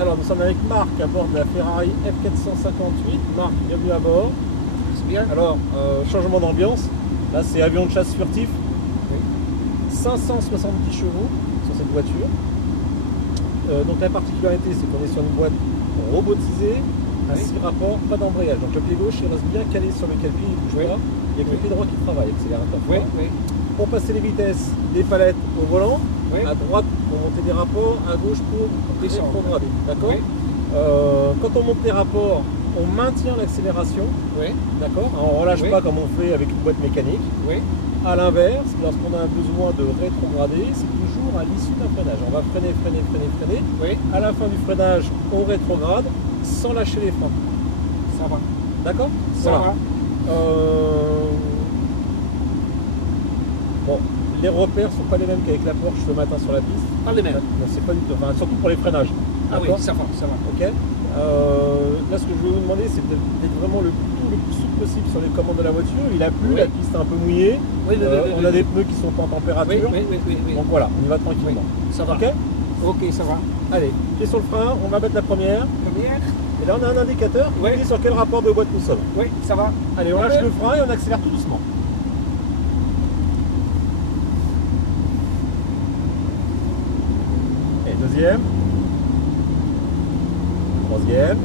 Alors, nous sommes avec Marc à bord de la Ferrari F458. Marc, bienvenue à bord. C'est bien. Alors, changement d'ambiance. Là, c'est avion de chasse furtif. Oui. 570 chevaux sur cette voiture. Donc, la particularité, c'est qu'on est sur une boîte robotisée, à 6 rapports, pas d'embrayage. Donc, le pied gauche, il reste bien calé sur le calpi, il ne bouge pas. Il n'y a que le pied droit qui travaille, accélérateur. Oui, oui. Pour passer les vitesses, des palettes au volant. Oui. À droite pour monter des rapports, à gauche pour Descendre. rétrograder. D'accord. Oui. Quand on monte des rapports, on maintient l'accélération. Oui. D'accord. On ne relâche Oui. pas comme on fait avec une boîte mécanique. Oui. A l'inverse, lorsqu'on a besoin de rétrograder, c'est toujours à l'issue d'un freinage. On va freiner, freiner, freiner, freiner. Oui. À la fin du freinage, on rétrograde sans lâcher les freins. Ça va. D'accord. Ça va. Bon, les repères sont pas les mêmes qu'avec la Porsche ce matin sur la piste. Pas les mêmes. Non, c'est pas du tout. Enfin, surtout pour les freinages. Ah oui, D'accord. ça va, ça va. Ok. Là, ce que je vais vous demander, c'est d'être vraiment le plus souple possible sur les commandes de la voiture. Il a plu, Oui. la piste est un peu mouillée. Oui, oui, oui, On a des pneus qui sont pas en température. Oui, oui, oui, oui. Donc voilà, on y va tranquillement. Ça va. Ok. Ok, ça va. Allez, pied sur le frein, on va mettre la première. Première. Et là, on a un indicateur qui Oui. dit sur quel rapport de boîte nous sommes. Oui, ça va. Allez, on lâche le frein et on accélère tout doucement. Et deuxième. Troisième.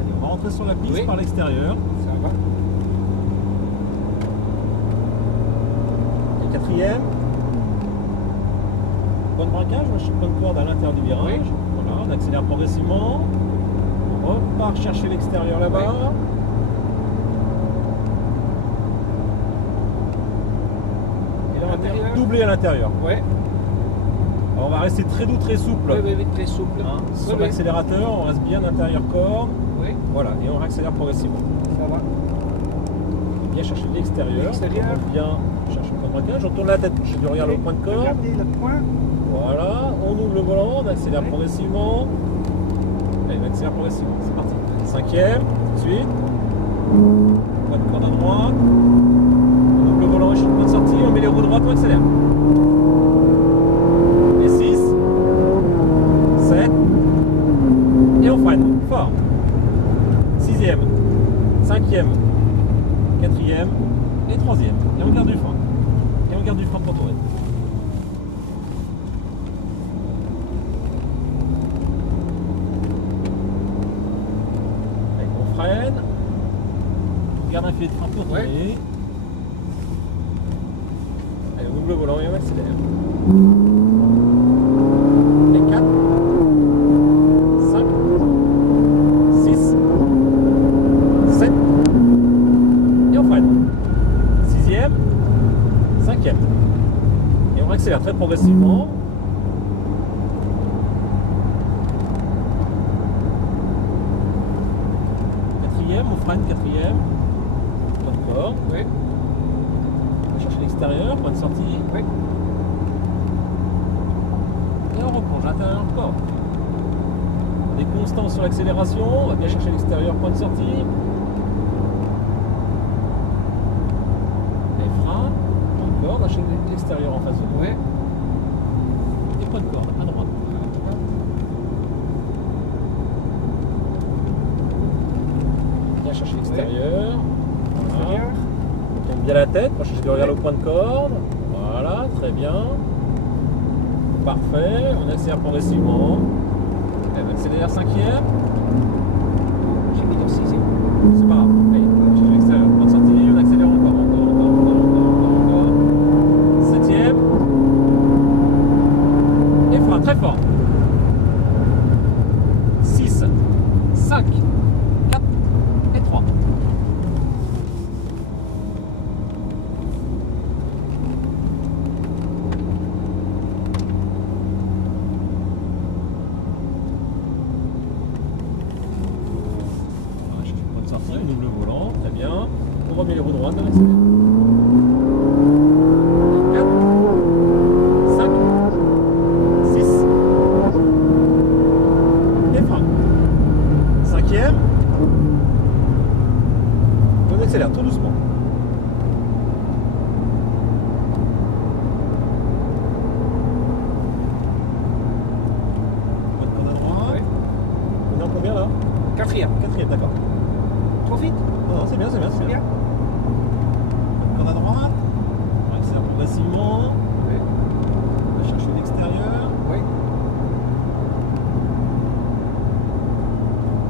Allez, on va rentrer sur la piste Oui. par l'extérieur. Ça va. Et quatrième. Point de braquage, je suis point de corde à l'intérieur du virage. Oui. Voilà, on accélère progressivement. On repart chercher l'extérieur là-bas. Et là, on va Intérieur. doubler à l'intérieur. Oui. Alors, on va rester très doux, très souple. Oui, oui, oui, très souple. Hein, sur Oui, oui. l'accélérateur, on reste bien intérieur corde. Oui, Voilà, et on accélère progressivement. ça va. Bien chercher l'extérieur. L'extérieur. On vient chercher le point de braquage. On tourne la tête pour chercher du regard au point de corde. Regardez le point. Voilà, on ouvre le volant, on accélère progressivement. Allez, on accélère progressivement, c'est parti. Cinquième, tout de suite. Point de corde à droite. On ouvre le volant, on cherche le point de sortie, on met les roues droites, on accélère. Et 6, 7, et on freine, fort. Sixième, cinquième, quatrième, et troisième. Et on garde du frein. Et on garde du frein pour tourner. On freine, on garde un filet de frein pour tourner. Ouais. Allez, on ouvre le volant et on accélère. Et 4, 5, 6, 7, et on freine. Sixième, cinquième. Et on accélère très progressivement. Quatrième, on freine, quatrième. Point de corde. Oui, On va chercher l'extérieur, point de sortie. oui. Et on replonge à l'intérieur encore. On est constant sur l'accélération, on va bien chercher l'extérieur, point de sortie. Et frein, point de corde, chercher l'extérieur en face de nous. Oui. Et point de corde à droite. Bien chercher l'extérieur. Voilà. Extérieur. On tourne bien la tête pour chercher le regard au point de corde. Voilà, très bien. Parfait, on accélère progressivement. On accélère cinquième. J'ai mis dans sixième. C'est pas grave. Allez, on va chercher l'extérieur. Point de sortie, on accélère encore. Septième. Et frein très fort. 6, 5, 4 et 3. On ouvre le volant, très bien. On remet les roues droites, on accélère. 4, quatrième. Quatrième, d'accord. Trop vite? Non, non, c'est bien, c'est bien, C'est bien? Corde à droite. On va accélérer progressivement. Oui. On va chercher l'extérieur. Oui.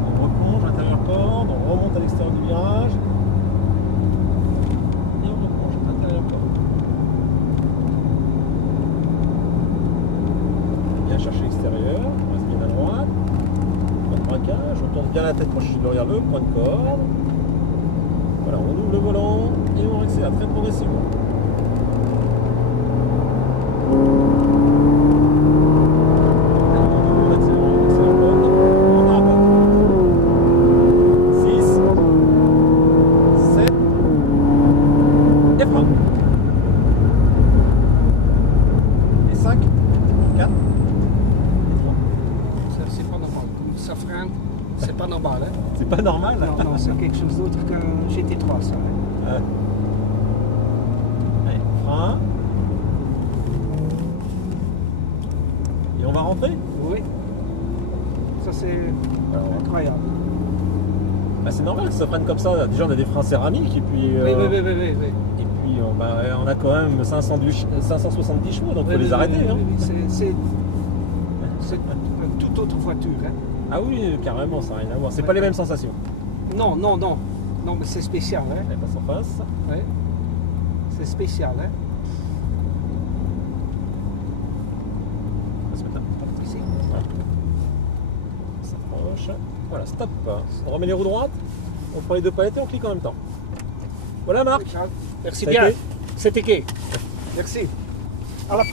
On replonge à l'intérieur corde, on remonte à l'extérieur du virage. Et on replonge à l'intérieur corde. Bien chercher l'extérieur, on reste bien à droite. Point de braquage, on tourne bien la tête pour chercher derrière le point de corde. Voilà, on ouvre le volant et on accélère très progressivement. On accélère corde, on rabote. 6, 7, et frein. Et 5, 4, et 3. Ça, c'est pas normal. Comme ça freine, c'est pas normal. Hein? C'est pas normal? Non, non, c'est quelque chose d'autre qu'un GT3, ça. Hein? Allez, frein. Et on va rentrer? Oui. Ça, c'est incroyable. Bah, c'est normal que ça freine comme ça. Déjà, on a des freins céramiques et puis, Oui, oui, oui, oui, oui, oui. et puis on a quand même 570 chevaux, donc il faut Oui, les oui, arrêter. oui, Hein. oui, oui. C'est une toute autre voiture. Hein? Ah oui, carrément, ça n'a rien à voir. C'est pas les mêmes sensations. Non, non, non. Non, mais c'est spécial. Hein? Elle passe en face. Oui. C'est spécial. Hein? On va se mettre là. Ici. On s'approche. Voilà, stop. On remet les roues droites. On prend les deux palettes et on clique en même temps. Voilà, Marc. Merci Ça a bien. été C'était gay. Merci. À la